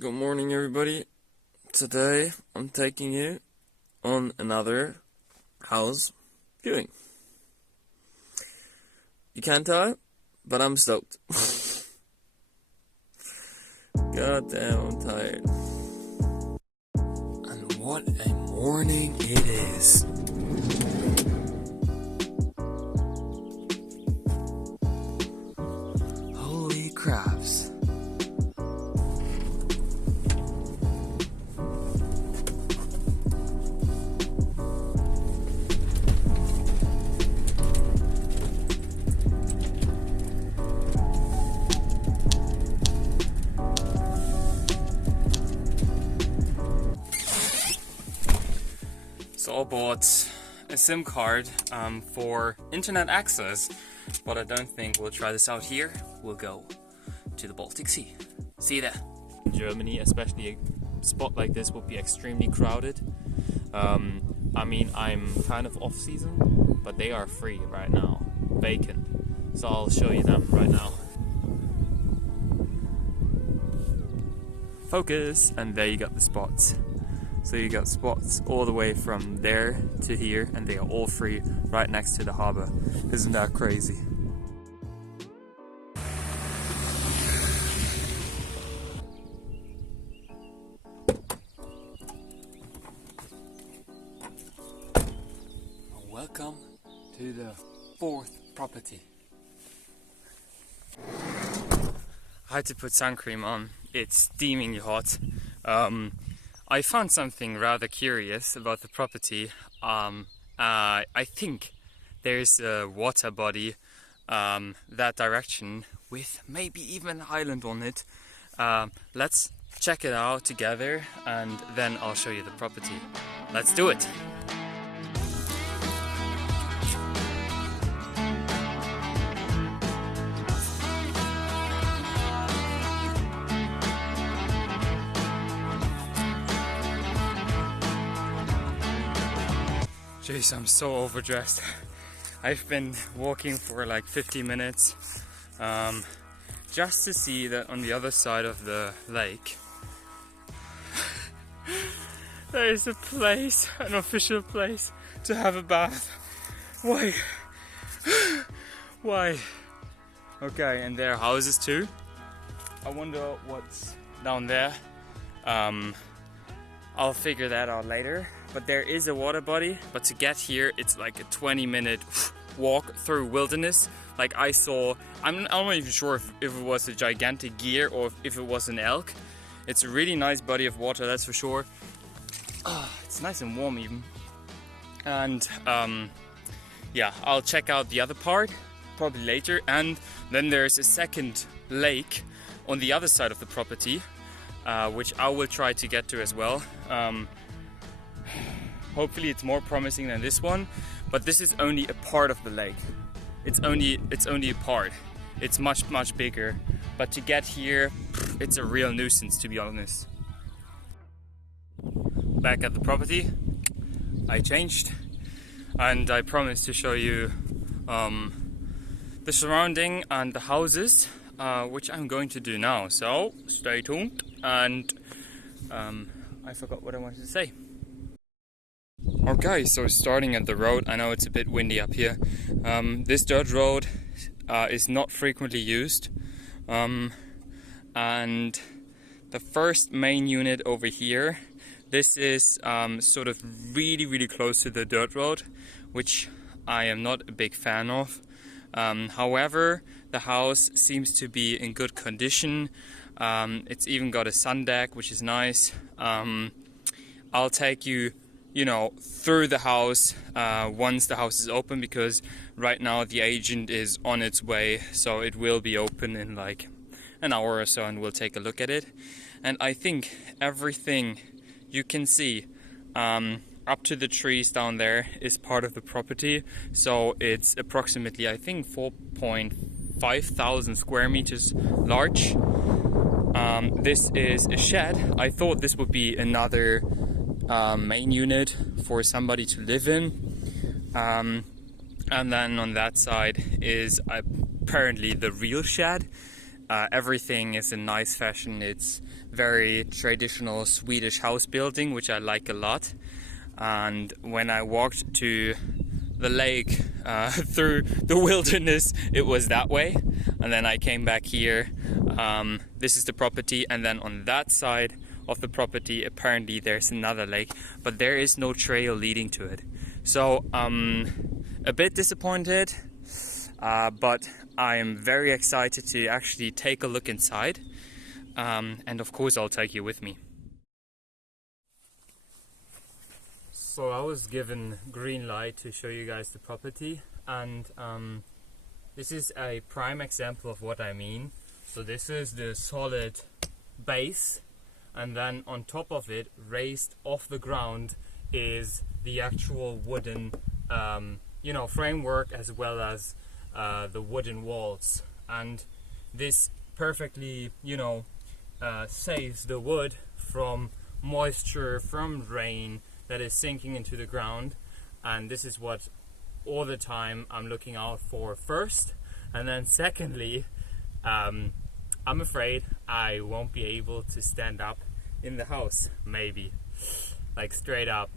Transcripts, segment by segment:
Good morning, everybody. Today I'm taking you on another house viewing. You can't tell, but I'm stoked. God damn, I'm tired. And what a morning it is. Holy craps. So I bought a SIM card for internet access, but I don't think we'll try this out here. We'll go to the Baltic Sea. See you there. In Germany, especially a spot like this would be extremely crowded. I mean, I'm kind of off season, but they are free right now, vacant. So I'll show you them right now. Focus, and there you got the spots. So you got spots all the way from there to here, and they are all free right next to the harbor. Isn't that crazy? Welcome to the fourth property. I had to put sun cream on. It's steamingly hot. I found something rather curious about the property. I think there's a water body that direction with maybe even an island on it. Let's check it out together and then I'll show you the property. Let's do it! Jeez, I'm so overdressed. I've been walking for like 50 minutes just to see that on the other side of the lake there is a place, an official place to have a bath. Why? Why? Okay, and there are houses too. I wonder what's down there. I'll figure that out later. But there is a water body, but to get here it's like a 20-minute walk through wilderness. Like I saw, I'm not even sure if it was a gigantic deer or if it was an elk. It's a really nice body of water, that's for sure. It's nice and warm even. And yeah, I'll check out the other part probably later. And then there's a second lake on the other side of the property, which I will try to get to as well. Hopefully it's more promising than this one, but this is only a part of the lake. It's only a part. It's much bigger, but to get here, it's a real nuisance, to be honest. Back at the property, I changed, and I promised to show you the surrounding and the houses, which I'm going to do now. So stay tuned, and I forgot what I wanted to say. Okay, so starting at the road, I know it's a bit windy up here. This dirt road is not frequently used, and the first main unit over here, this is sort of really close to the dirt road, which I am not a big fan of. However, the house seems to be in good condition. It's even got a sun deck, which is nice. I'll take you through the house once the house is open, because right now the agent is on its way, so it will be open in like an hour or so, and we'll take a look at it. And I think everything you can see up to the trees down there is part of the property. So it's approximately, I think, 4.5 thousand square meters large. This is a shed. I thought this would be another main unit for somebody to live in, and then on that side is apparently the real shed, Everything is in nice fashion. It's very traditional Swedish house building, which I like a lot. And when I walked to the lake through the wilderness, it was that way. And then I came back here. This is the property, and then on that side of the property apparently there's another lake, but there is no trail leading to it. So a bit disappointed, but I am very excited to actually take a look inside, and of course I'll take you with me. So I was given green light to show you guys the property, and this is a prime example of what I mean. So this is the solid base, and then on top of it, raised off the ground, is the actual wooden framework, as well as the wooden walls. And this perfectly saves the wood from moisture, from rain that is sinking into the ground. And this is what all the time I'm looking out for first. And then secondly, I'm afraid I won't be able to stand up in the house, maybe, like straight up,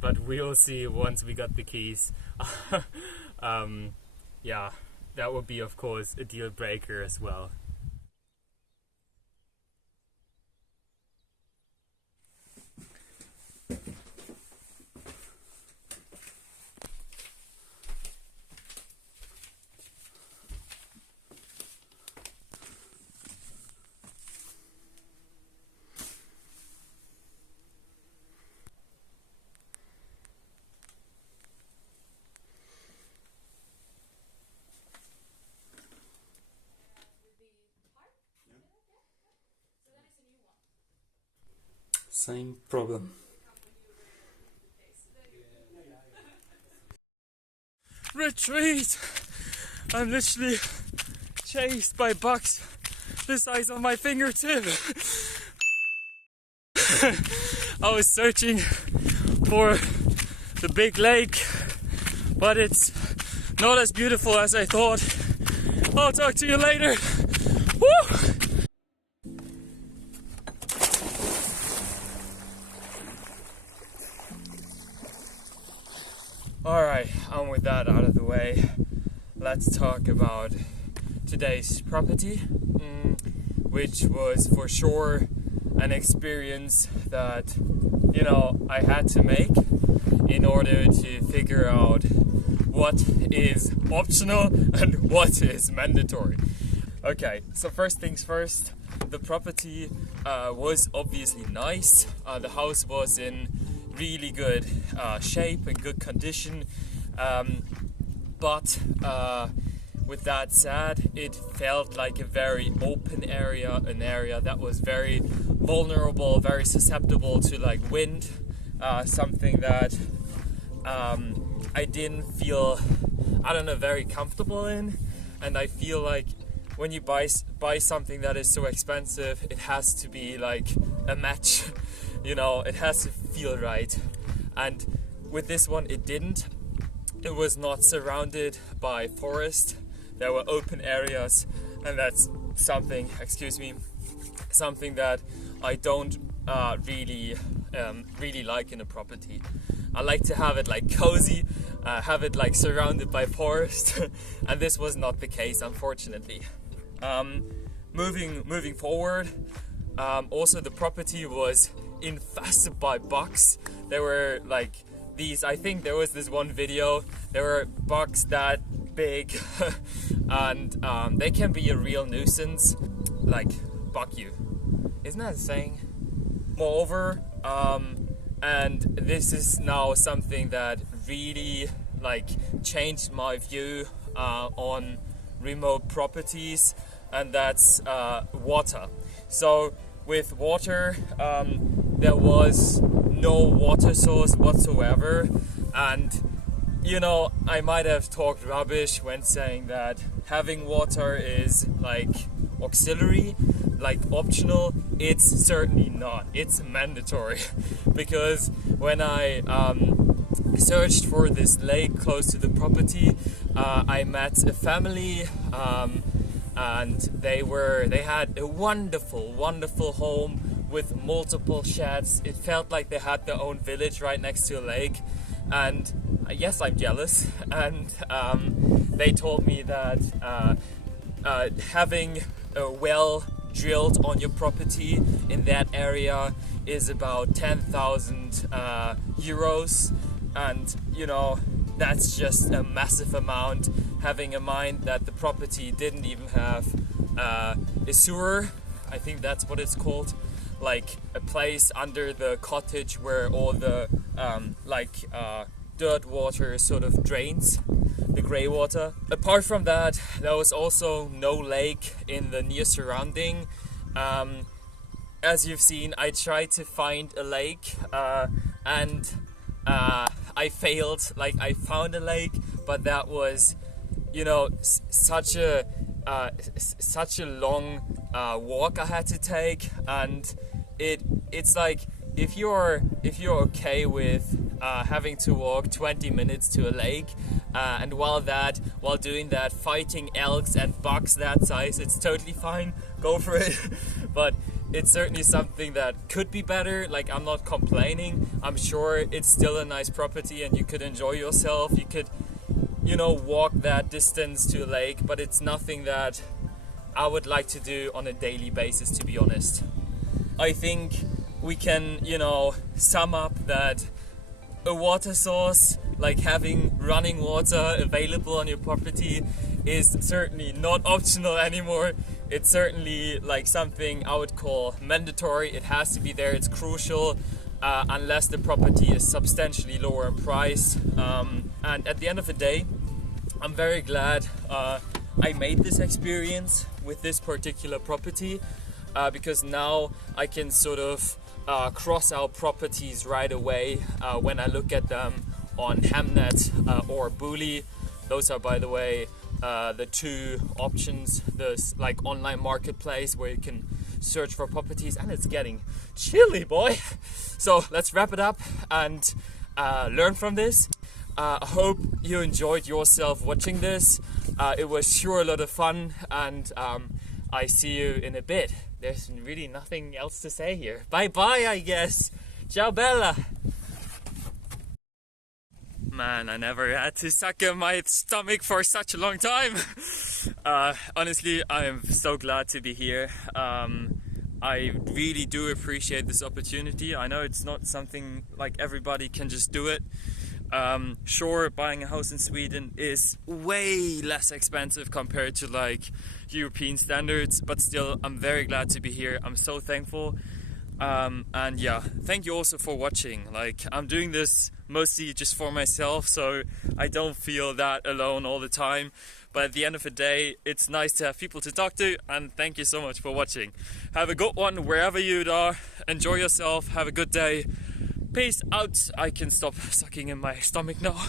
but we'll see once we got the keys. Yeah, that would be of course a deal breaker as well. Same problem. Retreat! I'm literally chased by bugs the size of my fingertip. I was searching for the big lake, but it's not as beautiful as I thought. I'll talk to you later. Woo! Alright, and with that out of the way, let's talk about today's property, which was for sure an experience that, I had to make in order to figure out what is optional and what is mandatory. Okay, so first things first, the property was obviously nice. The house was in really good shape and good condition, but with that said, it felt like a very open area, an area that was very vulnerable, very susceptible to like wind, something that I didn't feel, very comfortable in. And I feel like when you buy something that is so expensive, it has to be like a match. It has to feel right. And with this one, it didn't. It was not surrounded by forest. There were open areas, and that's something that I don't really like in a property. I like to have it like cozy, have it like surrounded by forest, and this was not the case, unfortunately. Moving forward, also the property was infested by bugs. There were like these, I think there was this one video, there were bugs that big and they can be a real nuisance, like bug you. Isn't that a saying? Moreover, and this is now something that really like changed my view on remote properties, and that's water. So with water, there was no water source whatsoever, and I might have talked rubbish when saying that having water is like auxiliary, like optional. It's certainly not. It's mandatory because when I searched for this lake close to the property, I met a family and they had a wonderful home with multiple sheds. It felt like they had their own village right next to a lake, and yes, I'm jealous. And they told me that having a well drilled on your property in that area is about 10,000 euros, and you know, that's just a massive amount, having in mind that the property didn't even have a sewer. I think that's what it's called, like a place under the cottage where all the dirt water sort of drains, the grey water. Apart from that, there was also no lake in the near surrounding. As you've seen, I tried to find a lake, and I failed. Like, I found a lake, but that was, you know, such a long walk I had to take, and it's like, if you're okay with having to walk 20 minutes to a lake, and while doing that, fighting elks and bugs that size, it's totally fine. Go for it. But it's certainly something that could be better. Like, I'm not complaining. I'm sure it's still a nice property and you could enjoy yourself. You could, you know, walk that distance to a lake, but it's nothing that I would like to do on a daily basis, to be honest. I think we can, you know, sum up that a water source, like having running water available on your property, is certainly not optional anymore. It's certainly like something I would call mandatory. It has to be there. It's crucial, unless the property is substantially lower in price. And at the end of the day, I'm very glad I made this experience with this particular property, because now I can sort of cross out properties right away when I look at them on Hemnet or Bully. Those are, by the way, the two options. There's like online marketplace where you can search for properties, and it's getting chilly, boy. So let's wrap it up and learn from this. I hope you enjoyed yourself watching this. It was sure a lot of fun, and I see you in a bit. There's really nothing else to say here. Bye bye, I guess. Ciao, Bella. Man, I never had to suck in my stomach for such a long time. Honestly, I am so glad to be here. I really do appreciate this opportunity. I know it's not something like everybody can just do it. Sure, buying a house in Sweden is way less expensive compared to like European standards, but still, I'm very glad to be here. I'm so thankful. And yeah, thank you also for watching. Like, I'm doing this mostly just for myself, so I don't feel that alone all the time. But at the end of the day, it's nice to have people to talk to, and thank you so much for watching. Have a good one wherever you are. Enjoy yourself. Have a good day. Peace out. I can stop sucking in my stomach now.